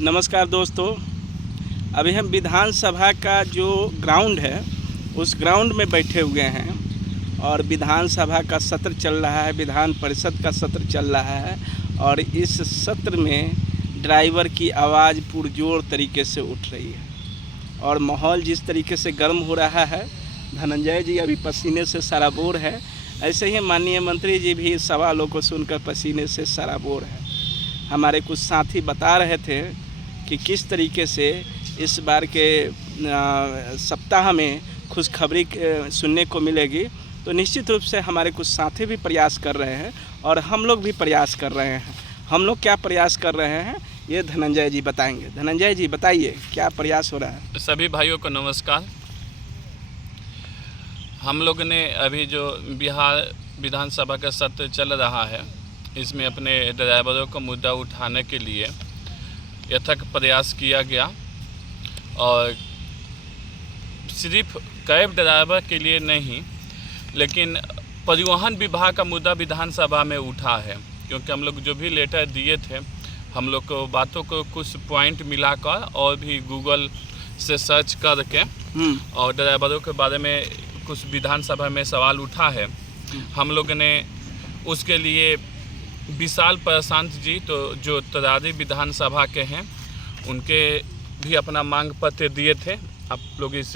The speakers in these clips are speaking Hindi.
नमस्कार दोस्तों। अभी हम विधानसभा का जो ग्राउंड है उस ग्राउंड में बैठे हुए हैं और विधानसभा का सत्र चल रहा है, विधान परिषद का सत्र चल रहा है और इस सत्र में ड्राइवर की आवाज़ पुरजोर तरीके से उठ रही है और माहौल जिस तरीके से गर्म हो रहा है, धनंजय जी अभी पसीने से सराबोर है, ऐसे ही माननीय मंत्री जी भी सवालों को सुनकर पसीने से सराबोर है। हमारे कुछ साथी बता रहे थे कि किस तरीके से इस बार के सप्ताह में खुशखबरी सुनने को मिलेगी, तो निश्चित रूप से हमारे कुछ साथी भी प्रयास कर रहे हैं और हम लोग भी प्रयास कर रहे हैं। हम लोग क्या प्रयास कर रहे हैं ये धनंजय जी बताएंगे। धनंजय जी बताइए क्या प्रयास हो रहा है। सभी भाइयों को नमस्कार। हम लोग ने अभी जो बिहार विधानसभा का सत्र चल रहा है, इसमें अपने ड्राइवरों को मुद्दा उठाने के लिए यथक प्रयास किया गया और सिर्फ कैब ड्राइवर के लिए नहीं, लेकिन परिवहन विभाग का मुद्दा विधानसभा में उठा है, क्योंकि हम लोग जो भी लेटर दिए थे, हम लोग को बातों को कुछ पॉइंट मिलाकर और भी गूगल से सर्च करके और ड्राइवरों के बारे में कुछ विधानसभा में सवाल उठा है। हम लोग ने उसके लिए विशाल प्रशांत जी, तो जो तरारी विधानसभा के हैं, उनके भी अपना मांग पत्र दिए थे। आप लोग इस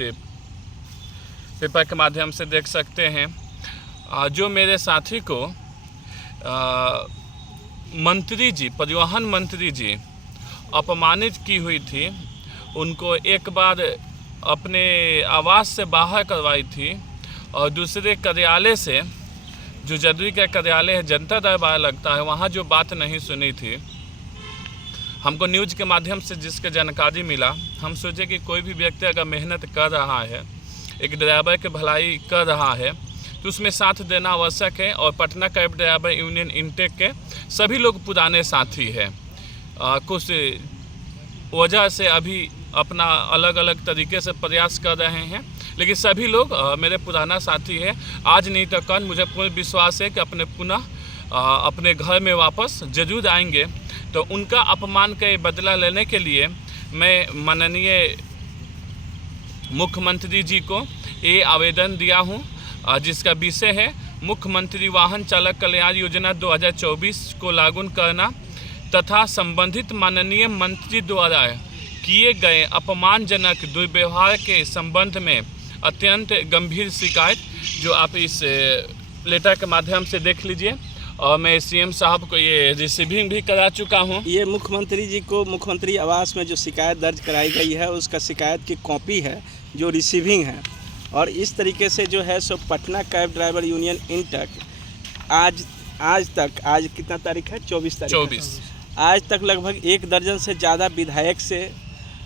पेपर के माध्यम से देख सकते हैं। जो मेरे साथी को मंत्री जी, परिवहन मंत्री जी अपमानित की हुई थी, उनको एक बार अपने आवास से बाहर करवाई थी और दूसरे कार्यालय से, जो जदयू का कार्यालय है, जनता दरबार लगता है, वहाँ जो बात नहीं सुनी थी, हमको न्यूज़ के माध्यम से जिसके जानकारी मिला, हम सोचे कि कोई भी व्यक्ति अगर मेहनत कर रहा है, एक ड्राइवर की भलाई कर रहा है, तो उसमें साथ देना आवश्यक है। और Patna cab driver union intake के सभी लोग पुराने साथी हैं। कुछ वजह से अभी अपना अलग अलग तरीके से प्रयास कर रहे हैं, लेकिन सभी लोग मेरे पुराना साथी है। आज नहीं तो कल मुझे पूर्ण विश्वास है कि अपने घर में वापस जरूर आएंगे। तो उनका अपमान का बदला लेने के लिए मैं माननीय मुख्यमंत्री जी को ये आवेदन दिया हूँ, जिसका विषय है मुख्यमंत्री वाहन चालक कल्याण योजना 2024 को लागू करना तथा संबंधित माननीय मंत्री द्वारा किए गए अपमानजनक दुर्व्यवहार के संबंध में अत्यंत गंभीर शिकायत, जो आप इस लेटर के माध्यम से देख लीजिए। और मैं सीएम साहब को ये रिसीविंग भी करा चुका हूँ। ये मुख्यमंत्री जी को मुख्यमंत्री आवास में जो शिकायत दर्ज कराई गई है, उसका शिकायत की कॉपी है जो रिसीविंग है। और इस तरीके से जो है सो Patna cab driver union INTUC आज तक कितना तारीख है, 24 तारीख। 24 आज तक लगभग 1 दर्जन से ज़्यादा विधायक से,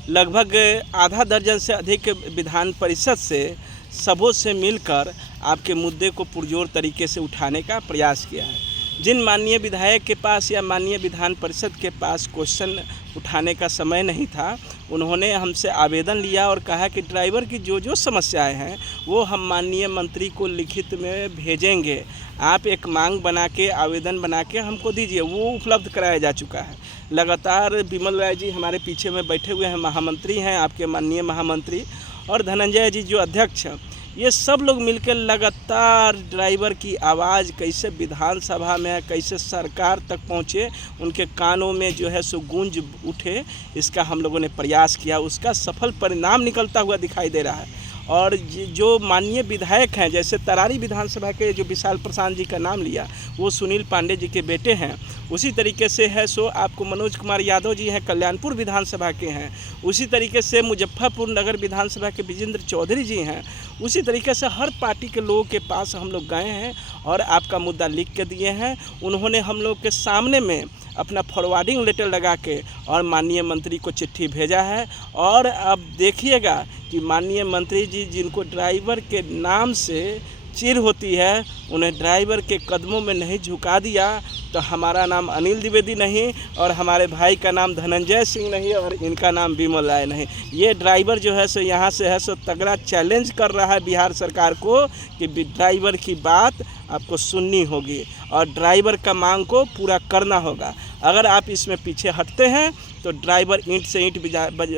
लगभग आधा दर्जन से अधिक विधान परिषद से, सबों से मिलकर आपके मुद्दे को पुरजोर तरीके से उठाने का प्रयास किया है। जिन माननीय विधायक के पास या माननीय विधान परिषद के पास क्वेश्चन उठाने का समय नहीं था, उन्होंने हमसे आवेदन लिया और कहा कि ड्राइवर की जो समस्याएं हैं वो हम माननीय मंत्री को लिखित में भेजेंगे, आप एक मांग बना के, आवेदन बना के हमको दीजिए। वो उपलब्ध कराया जा चुका है। लगातार बिमल राय जी हमारे पीछे में बैठे हुए हैं, महामंत्री हैं आपके माननीय महामंत्री, और धनंजय जी जो अध्यक्ष हैं, ये सब लोग मिलकर लगातार ड्राइवर की आवाज़ कैसे विधानसभा में, कैसे सरकार तक पहुँचे, उनके कानों में जो है सो गूंज उठे, इसका हम लोगों ने प्रयास किया। उसका सफल परिणाम निकलता हुआ दिखाई दे रहा है। और जो माननीय विधायक हैं, जैसे तरारी विधानसभा के जो विशाल प्रशांत जी का नाम लिया, वो सुनील पांडे जी के बेटे हैं। उसी तरीके से है सो आपको मनोज कुमार यादव जी हैं, कल्याणपुर विधानसभा के हैं। उसी तरीके से मुजफ्फरपुर नगर विधानसभा के विजेंद्र चौधरी जी हैं। उसी तरीके से हर पार्टी के लोगों के पास हम लोग गए हैं और आपका मुद्दा लिख के दिए हैं। उन्होंने हम लोग के सामने में अपना फॉरवर्डिंग लेटर लगा के और माननीय मंत्री को चिट्ठी भेजा है। और अब देखिएगा कि माननीय मंत्री जी, जिनको ड्राइवर के नाम से चिढ़ होती है, उन्हें ड्राइवर के कदमों में नहीं झुका दिया तो हमारा नाम अनिल द्विवेदी नहीं और हमारे भाई का नाम धनंजय सिंह नहीं और इनका नाम बिमल राय नहीं। ये ड्राइवर जो है सो यहाँ से है सो तगड़ा चैलेंज कर रहा है बिहार सरकार को कि ड्राइवर की बात आपको सुननी होगी और ड्राइवर का मांग को पूरा करना होगा। अगर आप इसमें पीछे हटते हैं तो ड्राइवर ईंट से ईंट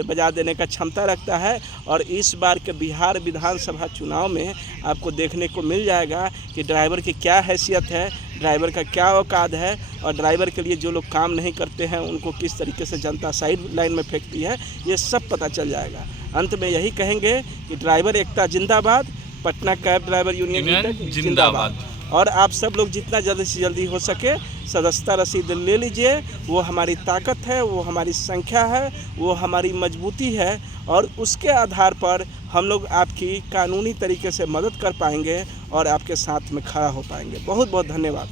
बजा देने का क्षमता रखता है। और इस बार के बिहार विधानसभा चुनाव में आपको देखने को मिल जाएगा कि ड्राइवर की क्या हैसियत है, ड्राइवर का क्या औकात है और ड्राइवर के लिए जो लोग काम नहीं करते हैं उनको किस तरीके से जनता साइड लाइन में फेंकती है, ये सब पता चल जाएगा। अंत में यही कहेंगे कि ड्राइवर एकता जिंदाबाद, पटना कैब ड्राइवर यूनियन जिंदाबाद। और आप सब लोग जितना जल्दी से जल्दी हो सके सदस्यता रसीद ले लीजिए। वो हमारी ताकत है, वो हमारी संख्या है, वो हमारी मजबूती है और उसके आधार पर हम लोग आपकी कानूनी तरीके से मदद कर पाएंगे और आपके साथ में खड़ा हो पाएंगे। बहुत बहुत धन्यवाद।